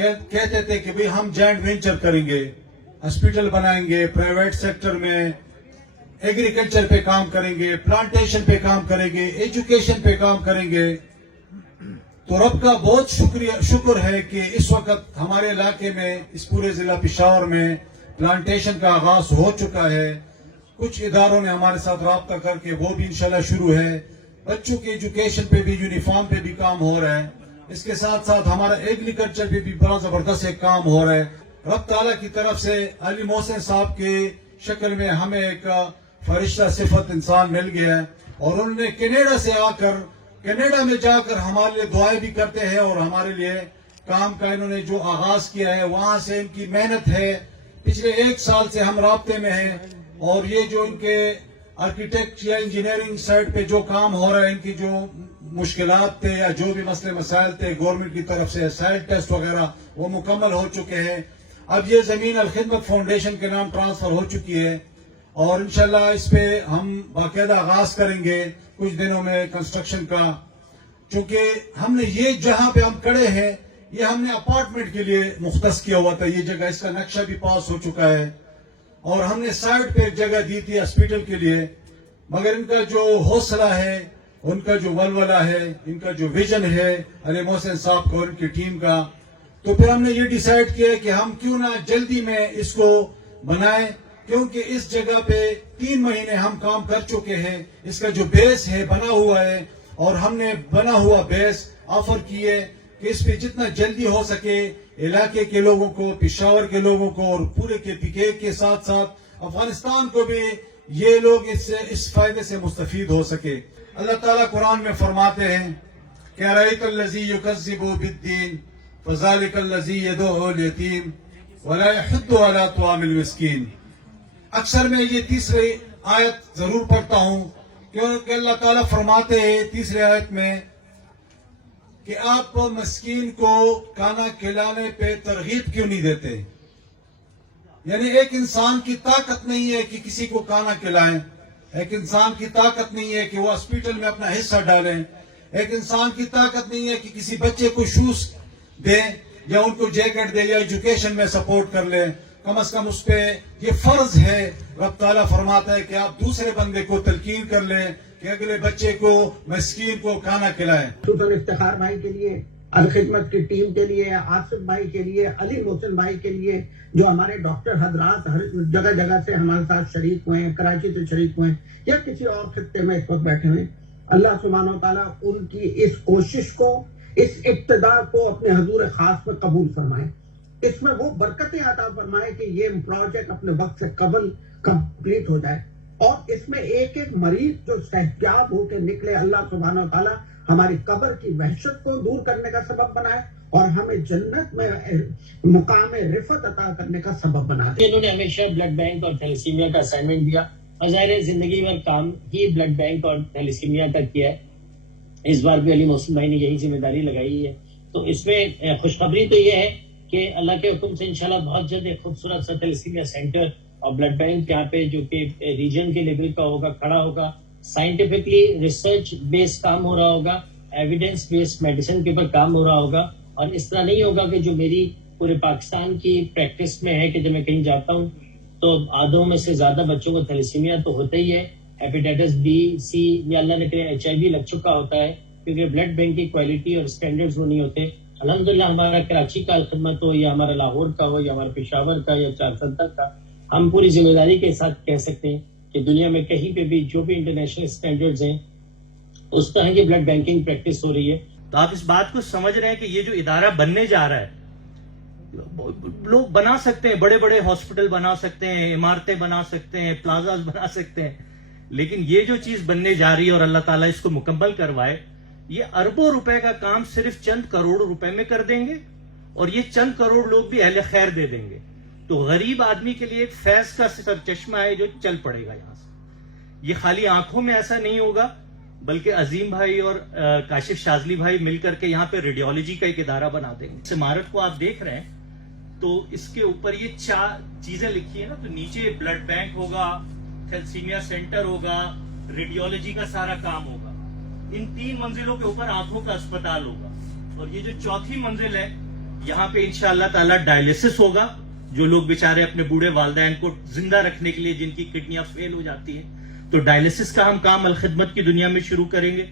कहते थे कि भाई हम जॉइंट वेंचर करेंगे, हॉस्पिटल बनाएंगे, प्राइवेट सेक्टर में एग्रीकल्चर पे काम करेंगे, प्लांटेशन पे काम करेंगे, एजुकेशन पे काम करेंगे। तो रब का बहुत शुक्र है कि इस वक्त हमारे इलाके में, इस पूरे जिला पेशावर में प्लांटेशन का आगाज हो चुका है। कुछ इदारों ने हमारे साथ राब्ता करके वो भी इंशाल्लाह शुरू है। बच्चों के एजुकेशन पे भी, यूनिफॉर्म पे भी काम हो रहा है। इसके साथ साथ हमारा एग्रीकल्चर पे भी बड़ा जबरदस्त एक काम हो रहा है। रब ताला की तरफ से अली मोहसिन साहब के शक्ल में हमें एक फरिश्ता सिफत इंसान मिल गया है और उन्होंने कनाडा में जाकर हमारे लिए दुआएं भी करते हैं और हमारे लिए काम का इन्होंने जो आगाज किया है, वहां से इनकी मेहनत है। पिछले 1 साल से हम राब्ते में हैं और ये जो इनके आर्किटेक्ट या इंजीनियरिंग साइड पे जो काम हो रहा है, इनकी जो मुश्किलात थे या जो भी मसले मसाइल थे गवर्नमेंट की तरफ से, साइड टेस्ट वगैरह वो मुकम्मल हो चुके हैं। अब ये जमीन अल खिदमत फाउंडेशन के नाम ट्रांसफर हो चुकी है और इंशाल्लाह इस पे हम बाकायदा आगाज करेंगे कुछ दिनों में कंस्ट्रक्शन का। चूंकि हमने ये जहां पे हम खड़े हैं ये हमने अपार्टमेंट के लिए मुख्तस किया हुआ था। ये जगह, इसका नक्शा भी पास हो चुका है और हमने साइड पे जगह दी थी हॉस्पिटल के लिए। मगर इनका जो हौसला है, उनका जो वलवला है, इनका जो विजन है अली मोहसिन साहब को और इनकी टीम का, तो फिर हमने ये डिसाइड किया कि हम क्यों ना जल्दी में इसको बनाएं, क्योंकि इस जगह पे 3 महीने हम काम कर चुके हैं। इसका जो बेस है बना हुआ है और हमने बना हुआ बेस ऑफर किए कि इस पे जितना जल्दी हो सके इलाके के लोगों को, पेशावर के लोगों को और पूरे के पीके के साथ साथ अफगानिस्तान को भी ये लोग इस फायदे से मुस्तफीद हो सके। अल्लाह ताला कुरान में फरमाते हैं कि अराइतल्लज़ी युकज़्ज़िबु बिद्दीन फ़ज़ालिकल्लज़ी यदउल यतीम वला यहुद्दु अला तुआमिल मिस्कीन। अक्सर मैं ये तीसरी आयत जरूर पढ़ता हूँ क्योंकि अल्लाह ताला फरमाते हैं तीसरी आयत में कि आप मस्कीन को खाना खिलाने पे तरगीब क्यों नहीं देते। यानी एक इंसान की ताकत नहीं है कि किसी को खाना खिलाएं, एक इंसान की ताकत नहीं है कि वो हॉस्पिटल में अपना हिस्सा डालें, एक इंसान की ताकत नहीं है कि किसी बच्चे को शूज दें या उनको जैकेट दे या एजुकेशन में सपोर्ट कर लें। कम से कम उस पे ये फर्ज है। रब ताला फरमाता है कि आप दूसरे बंदे को तलकीन कर लें कि अगले बच्चे को, मस्कीन को खाना खिलाएं। सुल्तान इफ्तिखार भाई के लिए, अल खिदमत की टीम के लिए, आसिफ भाई के लिए, अली मोहसिन भाई के लिए, जो हमारे डॉक्टर हजरात हर जगह जगह से हमारे साथ शरीक हुए हैं, कराची से शरीक हुए हैं या किसी और खित्ते में इस वक्त बैठे हुए, अल्लाह सुब्हानो ताला उनकी इस कोशिश को, इस इब्तिदा को अपने हजूर खास में कबूल फरमाए। इसमें वो बरकतें अता फरमाए कि ये प्रोजेक्ट अपने वक्त से कबल कंप्लीट हो जाए और इसमें एक एक मरीज जो सेहतयाब होकर निकले, अल्लाह सुब्हानो ताला हमारी कब्र की वहशत को दूर करने का सबब बनाए और हमें जन्नत में मुकाम रिफत अता करने का सबब बना दे। इन्होंने हमेशा ब्लड बैंक और थैलेसीमिया का असाइनमेंट दिया और ज़ाहिर जिंदगी भर काम ही ब्लड बैंक और थैलेसीमिया का किया है। इस बार भी अली मोहसिन भाई ने यही जिम्मेदारी लगाई है। तो इसमें खुशखबरी तो ये है कि अल्लाह के हुक्म से इंशाल्लाह बहुत जल्द एक खूबसूरत सा थैलेसीमिया सेंटर और ब्लड बैंक यहाँ पे जो कि रीजन के लेवल का होगा, खड़ा होगा। साइंटिफिकली रिसर्च बेस्ड काम हो रहा होगा, एविडेंस बेस्ड मेडिसिन के ऊपर काम हो रहा होगा और इस तरह नहीं होगा कि जो मेरी पूरे पाकिस्तान की प्रैक्टिस में है कि जब मैं कहीं जाता हूँ तो आधों में से ज्यादा बच्चों को थैलेसीमिया तो होता ही है, हेपेटाइटिस बी, सी या अल्लाह ने करे HIV लग चुका होता है क्योंकि ब्लड बैंक की क्वालिटी और स्टैंडर्ड्स वो नहीं होते। अल्हम्दुलिल्लाह हमारा कराची का खिदमत हो या हमारा लाहौर का हो या हमारा पेशावर का या चारसंता का, हम पूरी जिम्मेदारी के साथ कह सकते हैं कि दुनिया में कहीं पे भी जो भी इंटरनेशनल स्टैंडर्ड्स हैं उस तरह की ब्लड बैंकिंग प्रैक्टिस हो रही है। तो आप इस बात को समझ रहे हैं कि ये जो इदारा बनने जा रहा है, लोग बना सकते हैं, बड़े बड़े हॉस्पिटल बना सकते हैं, इमारतें बना सकते हैं, प्लाजाज बना सकते हैं, लेकिन ये जो चीज बनने जा रही है और अल्लाह ताला इसको मुकम्मल करवाए, ये अरबों रुपए का काम सिर्फ चंद करोड़ रुपए में कर देंगे और ये चंद करोड़ लोग भी अहले खैर दे देंगे। तो गरीब आदमी के लिए एक फैज का सरचश्मा है जो चल पड़ेगा यहां से। ये खाली आंखों में ऐसा नहीं होगा बल्कि अजीम भाई और काशिफ शाजली भाई मिलकर के यहाँ पे रेडियोलॉजी का एक इदारा बना देंगे। इस इमारत को आप देख रहे हैं तो इसके ऊपर ये 4 चीजें लिखी है ना, तो नीचे ब्लड बैंक होगा, थैलेसीमिया सेंटर होगा, रेडियोलॉजी का सारा काम होगा। इन 3 मंजिलों के ऊपर आंखों का अस्पताल होगा और ये जो 4थी मंजिल है यहाँ पे इंशाअल्लाह ताला डायलिसिस होगा, जो लोग बेचारे अपने बूढ़े वालिदैन को जिंदा रखने के लिए जिनकी किडनियां फेल हो जाती हैं, तो डायलिसिस का हम काम अलखिदमत की दुनिया में शुरू करेंगे।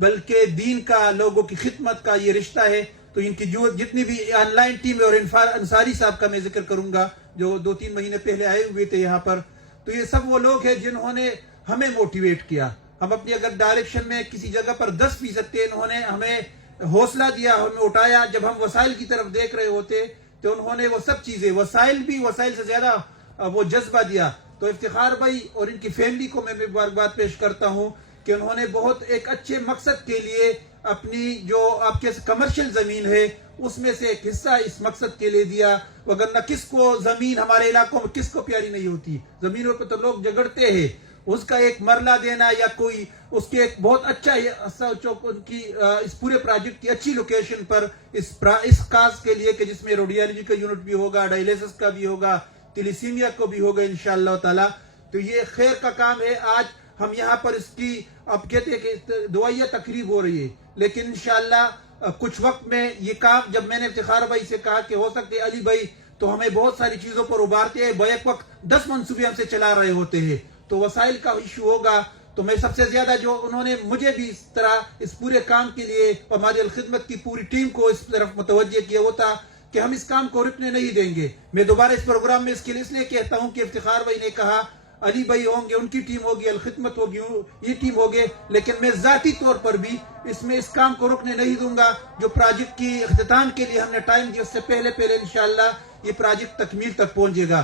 बल्कि दीन का, लोगों की खिदमत का ये रिश्ता है। तो इनकी जो जितनी भी ऑनलाइन टीम है, और अंसारी साहब का मैं जिक्र करूंगा जो 2-3 महीने पहले आए हुए थे यहाँ पर, तो ये सब वो लोग हैं जिन्होंने हमें मोटिवेट किया। हम अपनी अगर डायरेक्शन में किसी जगह पर 10% थे, इन्होंने हमें हौसला दिया, हमें उठाया। जब हम वसाइल की तरफ देख रहे होते तो उन्होंने वो सब चीजें, वसाइल से ज्यादा वो जज्बा दिया। तो इफ्तिखार भाई और इनकी फैमिली को मैं मुबारकबाद पेश करता हूँ कि उन्होंने बहुत एक अच्छे मकसद के लिए अपनी जो आपके कमर्शियल जमीन है उसमें से एक हिस्सा इस मकसद के लिए दिया। वरना किसको जमीन हमारे इलाकों में किसको प्यारी नहीं होती, जमीनों पर तो लोग झगड़ते हैं। उसका एक मरला देना या कोई उसके एक बहुत अच्छा उनकी इस पूरे प्रोजेक्ट की अच्छी लोकेशन पर इस काज के लिए कि जिसमें रेडियोलॉजी का यूनिट भी होगा, डायलिसिस का भी होगा, थैलेसीमिया को भी होगा इंशाअल्लाह ताला। तो ये खैर का काम है। आज हम यहाँ पर इसकी अब कहते हैं कि दुआया तकरीब हो रही है, लेकिन इंशाअल्लाह कुछ वक्त में ये काम, जब मैंने इफ्तिखार भाई से कहा कि हो सकते अली भाई तो हमें बहुत सारी चीजों पर उबारते हैं, बैक वक्त 10 मंसूबे हमसे चला रहे होते हैं, तो वसाइल का इशू होगा। तो मैं सबसे ज्यादा जो उन्होंने मुझे भी इस तरह इस पूरे काम के लिए और हमारी अलखिदमत की पूरी टीम को इस तरफ मुतवज्जे किया वो था कि हम इस काम को रुकने नहीं देंगे। मैं दोबारा इस प्रोग्राम में इसके लिए इसलिए कहता हूं कि इफ्तिखार भाई ने कहा अली भाई होंगे, उनकी टीम होगी, अलखिदमत होगी, ये टीम होगे, लेकिन मैं जाती तौर पर भी इसमें इस काम को रुकने नहीं दूंगा। जो प्रोजेक्ट की इख्तिताम के लिए हमने टाइम दिया उससे पहले इंशाअल्लाह ये प्रोजेक्ट तकमील तक पहुंचेगा।